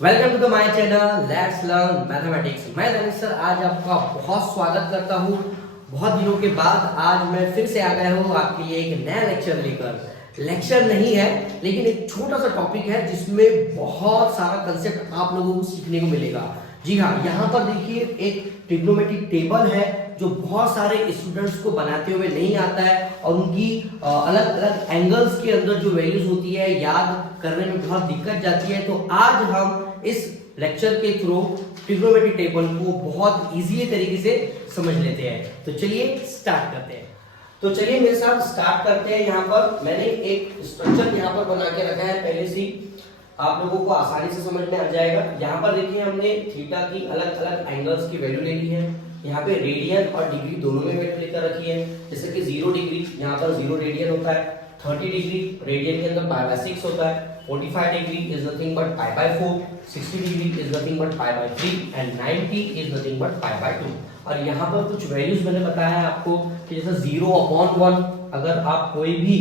Welcome to the my channel let's learn mathematics. मैं Ramesh sir आज आपका बहुत स्वागत करता हूँ। बहुत दिनों के बाद आज मैं फिर से आ गया हूँ आपके लिए एक नया लेक्चर लेकर। लेक्चर नहीं है लेकिन एक छोटा सा टॉपिक है जिसमें बहुत सारा कंसेप्ट आप लोगों को सीखने को मिलेगा। जी हाँ, यहाँ पर देखिए एक ट्रिग्नोमेट्रिक टेबल है जो बहुत सारे स्टूडेंट्स को बनाते हुए नहीं आता है और उनकी अलग अलग एंगल्स के अंदर जो वैल्यूज होती है याद करने में बहुत दिक्कत जाती है। तो आज हम इस लेक्चर के थ्रू ट्रिग्नोमेट्रिक टेबल को बहुत इजीली तरीके से समझ लेते हैं। तो चलिए स्टार्ट करते हैं। तो चलिए मेरे साथ स्टार्ट करते हैं। यहाँ पर मैंने एक स्ट्रक्चर यहाँ पर बना के रखा है, पहले से आप लोगों को आसानी से समझ में आ जाएगा। यहाँ पर देखिए हमने थीटा की अलग अलग एंगल्स की वैल्यू ले ली है। यहाँ पे रेडियन और डिग्री दोनों में वैल्यू लेकर रखी है। जैसे कि 0 डिग्री यहाँ पर 0 रेडियन होता है, 30 डिग्री रेडियन के अंदर पाई बाय 6 होता है, 45 degree is nothing but pi by 4, 60 degree is nothing but pi by 3 and 90 is nothing but pi by 2। और यहाँ पर कुछ वैल्यूज मैंने बताया है आपको कि जैसे 0/1 अगर आप कोई भी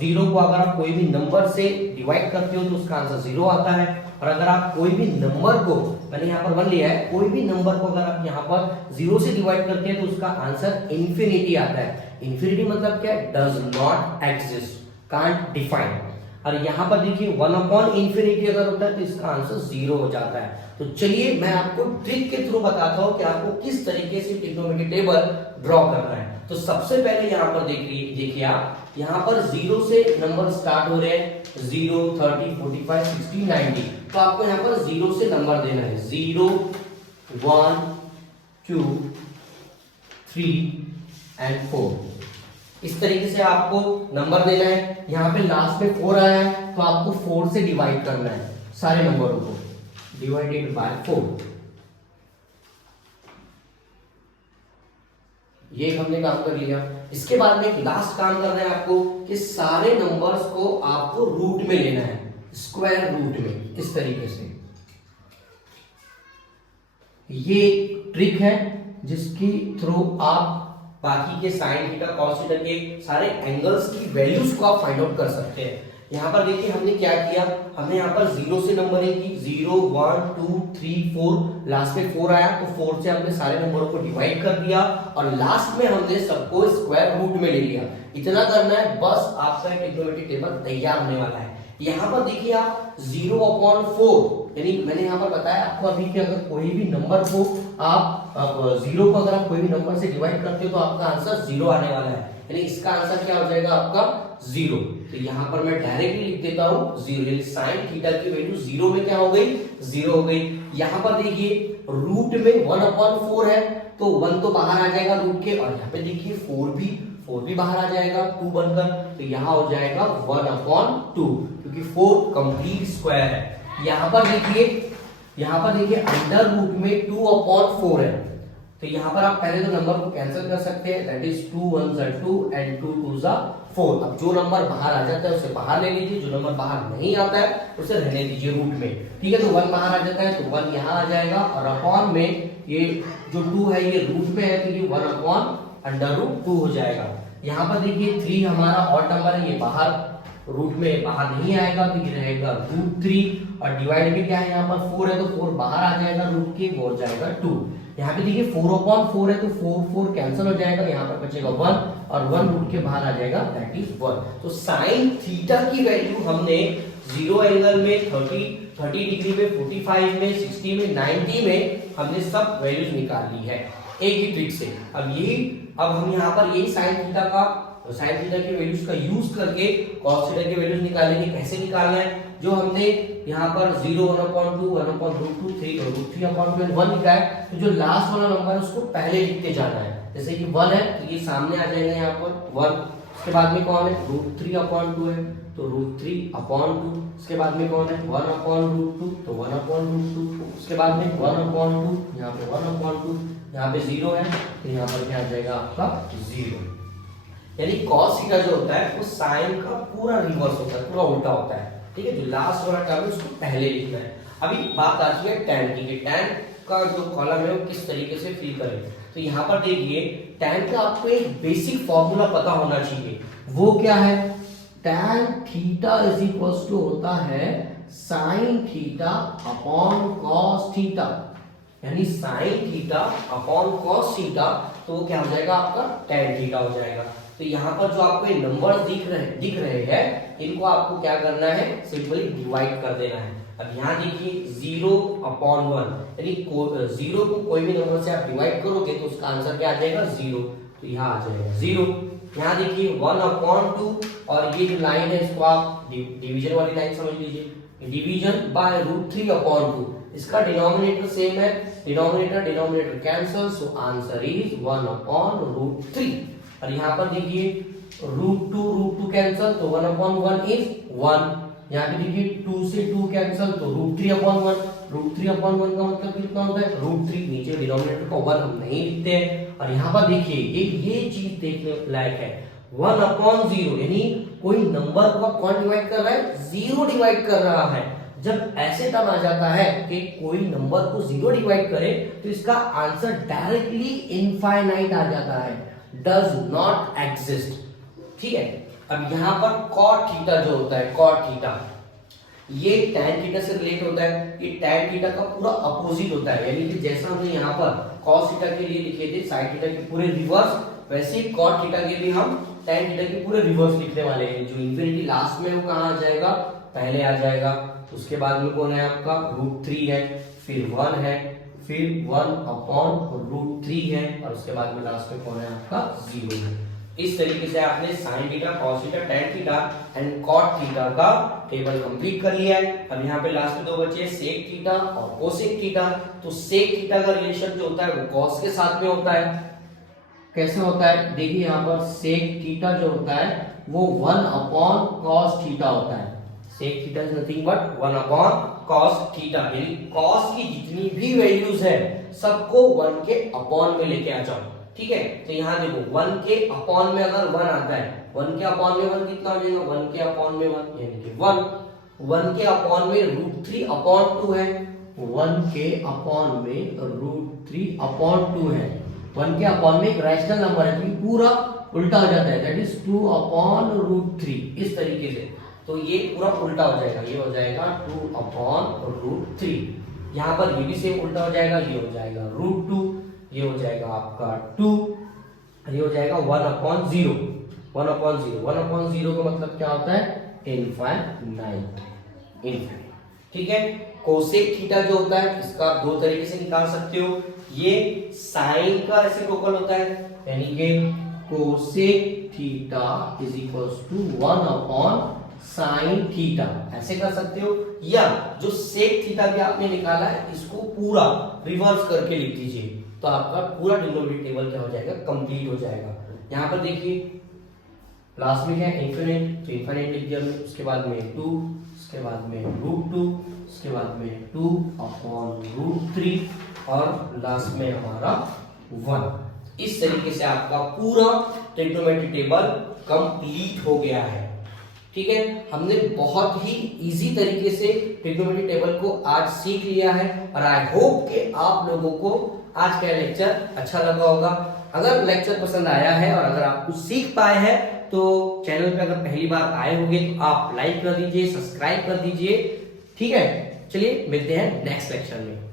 0 को अगर आप कोई भी नंबर से डिवाइड करते हो तो उसका आंसर 0 आता है। और अगर आप कोई भी नंबर को, मैंने यहाँ पर 1 लिया है, कोई भी नंबर को अगर आप यहाँ पर 0 से डिवाइड करते हैं तो उसका आंसर इंफिनिटी आता है। इंफिनिटी मतलब क्या है? Does not exist, can't define. और यहाँ पर देखिए 1/infinity अगर होता है तो इसका आंसर 0 हो जाता है। तो चलिए मैं आपको ट्रिक के थ्रू बताता हूँ कि आपको किस तरीके से ट्रिग्नोमेट्रिक टेबल ड्रॉ करना है। तो सबसे पहले यहाँ पर देखिए आप यहाँ पर 0 से नंबर स्टार्ट हो रहे हैं, 0, 30, 45, 60, 90। तो आपको यहाँ पर 0 से नंबर देना है, 0, 1, 2, 3 एंड 4। इस तरीके से आपको नंबर देना है। यहाँ पे लास्ट में 4 आया है तो आपको 4 से डिवाइड करना है सारे नंबरों को, डिवाइडेड बाय 4। ये हमने काम कर लिया। इसके बाद में एक लास्ट काम करना है आपको कि सारे नंबर्स को आपको रूट में लेना है, स्क्वायर रूट में, इस तरीके से। ये ट्रिक है जिसकी थ्रू आप बाकी के साइन थीटा कॉस थीटा के सारे एंगल्स की वैल्यूज को आप फाइंड आउट कर सकते हैं। यहाँ पर देखिए हमने क्या किया, हमने यहाँ पर 0 से नंबरिंग की, 0, 1, 2, 3, 4, लास्ट में 4 आया तो 4 से हमने सारे नंबरों को डिवाइड कर दिया और लास्ट में हमने सबको स्क्वायर रूट में ले लिया। इतना करना है, बस आपका ट्रिग्नोमेट्रिक टेबल तैयार होने वाला है। यहाँ पर देखिए आप 0/4, यानी मैंने यहाँ पर बताया आपको अभी कि अगर कोई भी नंबर को आप 0 को अगर आप कोई भी नंबर से डिवाइड करते हो तो आपका आंसर 0 आने वाला है, यानी इसका आंसर क्या हो जाएगा आपका 0। तो यहाँ पर मैं डायरेक्टली लिख देता हूँ 0, यानी साइन थीटा की वैल्यू 0 में क्या हो गई? 0 हो गई। यहाँ पर देखिए रूट में 1/4 है तो 1 तो बाहर आ जाएगा रूट के, और यहाँ पे देखिए 4 भी बाहर आ जाएगा 2 बनकर, तो यहाँ हो जाएगा 1/2 क्योंकि 4 कंप्लीट स्क्वायर है। यहाँ पर देखिए अंडर रूट में 2/4 है तो यहाँ पर आप पहले तो नंबर को कैंसिल कर सकते हैं, दैट इज 2 1 2 एंड 2 2 4। अब जो नंबर बाहर आ जाता है उसे बाहर ले लीजिए, जो नंबर बाहर नहीं आता है उसे रहने दीजिए रूट में, ठीक है। तो 1 बाहर आ जाता है तो 1 यहाँ आ जाएगा और अपॉन में ये जो 2 है ये रूट में है तो ये 1/√2 हो जाएगा। यहाँ पर देखिए 3 हमारा ऑड नंबर है, ये बाहर रूट में बाहर नहीं आएगा तो ये रहेगा √3 और डिवाइड में क्या है यहाँ पर 4 है तो 4 बाहर आ जाएगा रूट के, वो हो जाएगा 2। यहाँ पे देखिए 4/4 है तो 4 कैंसिल हो जाएगा, यहाँ पर बचेगा 1 और 1 रूट के बाहर आ जाएगा, दैट इज 1। तो साइन थीटा की वैल्यू हमने 0 एंगल में, 30 डिग्री में, 45 में, 60 में, 90 में हमने सब वैल्यूज निकाल ली है एक ही ट्रिक से। अब हम यहाँ पर यही साइन थीटा की वैल्यूज का यूज करके कॉस थीटा की वैल्यूज निकालेंगे। कैसे निकालना है? जो हमने यहाँ पर 0, 1/2, 1/√2, 3/2 1 लिखा है तो जो लास्ट वाला नंबर है उसको पहले लिखते जाना है। जैसे कि 1 है तो ये सामने आ जाएगा यहाँ पर 1, उसके बाद में कौन है? √3/2 है तो √3/2, उसके बाद में कौन है? 1/√2 तो 1/√2, उसके बाद में 1/2, यहाँ पे 1/2, यहाँ पे 0 है तो यहाँ पर क्या आ जाएगा आपका 0। यानी cos थीटा जो होता है वो साइन का पूरा रिवर्स होता है, पूरा उल्टा होता है, ठीक है। जो लास्ट वाला टर्म है उसको पहले लिखना है। अभी बात आती है tan की, tan का जो कॉलम है वो किस तरीके से फिल करें। तो यहाँ पर देखिए tan का आपको एक बेसिक फॉर्मूला पता होना चाहिए, वो क्या है? tan theta is equal to होता है sine theta upon cos theta, यानी sine theta upon cos theta, तो वो क्या हो जाएगा आपका tan थीटा हो जाएगा। तो यहाँ पर जो आपको ये नंबर्स दिख रहे हैं, इनको आपको क्या करना है, सिंपली डिवाइड कर देना है। अब यहाँ देखिए 0/1, यानी 0 को कोई भी नंबर से आप डिवाइड करोगे तो उसका आंसर क्या आ जाएगा 0, तो यहाँ आ जाएगा 0। यहाँ देखिए 1/2, और ये जो लाइन है इसको आप डिवीजन वाली लाइन समझ लीजिए, डिवीजन बाय √3/2, इसका डिनोमिनेटर सेम है, denominator cancel, so answer is 1/√3। और यहाँ पर देखिए √2 कैंसल, तो 1/1 इज 1। यहाँ पे देखिए 2 से 2 कैंसल, तो √3/1, √3/1 का मतलब कितना होता है √3, नीचे डिनोमिनेटर को 1 हम नहीं लिखते हैं। और यहाँ पर देखिए ये चीज देखने लायक है, 1/0, यानी कोई नंबर को कौन डिवाइड कर रहा है, 0 डिवाइड कर रहा है। जब ऐसे टर्म आ जाता है कि कोई नंबर को 0 डिवाइड करे, तो इसका आंसर डायरेक्टली इनफाइनाइट आ जाता है, डज नॉट एग्जिस्ट। ठीक है, अब यहाँ पर cot थीटा जो होता है, cot थीटा, ये tan थीटा से रिलेट होता है, ये tan थीटा का पूरा अपोजिट होता है, यानी कि जैसा हमने यहाँ पर cos थीटा के लिए लिखे थे sin थीटा के पूरे रिवर्स, वैसे ही cot थीटा के लिए हम tan थीटा के पूरे रिवर्स लिखने वाले हैं। जो इंफिनिटी लास्ट में वो कहाँ आ जाएगा, पहले आ जाएगा, उसके बाद में कौन है आपका √3 है, फिर 1 है, फिर 1/√3 है, और उसके बाद में लास्ट में कौन है आपका 0 है। इस तरीके से आपने sin theta, cos theta, tan theta and cot theta का टेबल कंप्लीट कर लिया है। अब यहाँ पे लास्ट में दो बचे sec थीटा और cosec थीटा। तो sec थीटा का रिलेशन जो होता है वो cos के साथ में होता है। कैसे होता है, देखिए यहाँ पर sec थीटा जो होता है वो 1/cos थीटा होता है। sec theta is nothing but 1/cos theta, यानी cos की जितनी भी वैल्यूज है सबको 1 के अपॉन में लेके आ जाओ। ठीक है, तो यहाँ देखो 1 के अपॉन में अगर 1 आता है, 1 के अपॉन में 1 कितना हो जाएगा, 1 के अपॉन में 1 यानी कि 1, 1 के अपॉन में √3/2 है, 1 के अपॉन में √3/2 है, 1 के अपॉन में एक रैशनल नंबर है, तो पूरा उल्टा हो जाता है, दैट इज 2/√3, इस तरीके से। तो ये पूरा उल्टा हो जाएगा, ये हो जाएगा 2/√3, यहाँ पर ये भी सेम उल्टा हो जाएगा, ये हो जाएगा √2, ये हो जाएगा आपका 2, ये हो जाएगा 1/0, 1/0 का मतलब क्या होता है, इनफाइनाइट। ठीक है, कोसेक थीटा जो होता है इसका आप दो तरीके से निकाल सकते हो, ये साइन का रेसिप्रोकल होता है, यानी कि cosec theta is equals to 1/sin theta, ऐसे कर सकते हो। या जो सेक थीटा भी आपने निकाला है इसको पूरा रिवर्स करके लिख दीजिए, तो आपका पूरा डिनोमिनेटर टेबल क्या हो जाएगा, कंप्लीट हो जाएगा। यहाँ पर देखिए लास्ट में क्या है, इनफिनिट, तो इनफिनिट लिख दिया हमने, उसके बाद में 2, उसके बाद में √2, उसके बाद में 2/√3 और लास्ट में हमारा 1। इस तरीके से आपका पूरा ट्रिग्नोमेट्री टेबल कंप्लीट हो गया है। ठीक है, हमने बहुत ही इजी तरीके से ट्रिग्नोमेट्री टेबल को आज सीख लिया है, और आई होप कि आप लोगों को आज का लेक्चर अच्छा लगा होगा। अगर लेक्चर पसंद आया है और अगर आप कुछ सीख पाए हैं तो चैनल पे अगर पहली बार आए होंगे तो आप लाइक कर दीजिए, सब्सक्राइब कर दीजिए। ठीक है, चलिए मिलते हैं नेक्स्ट लेक्चर में।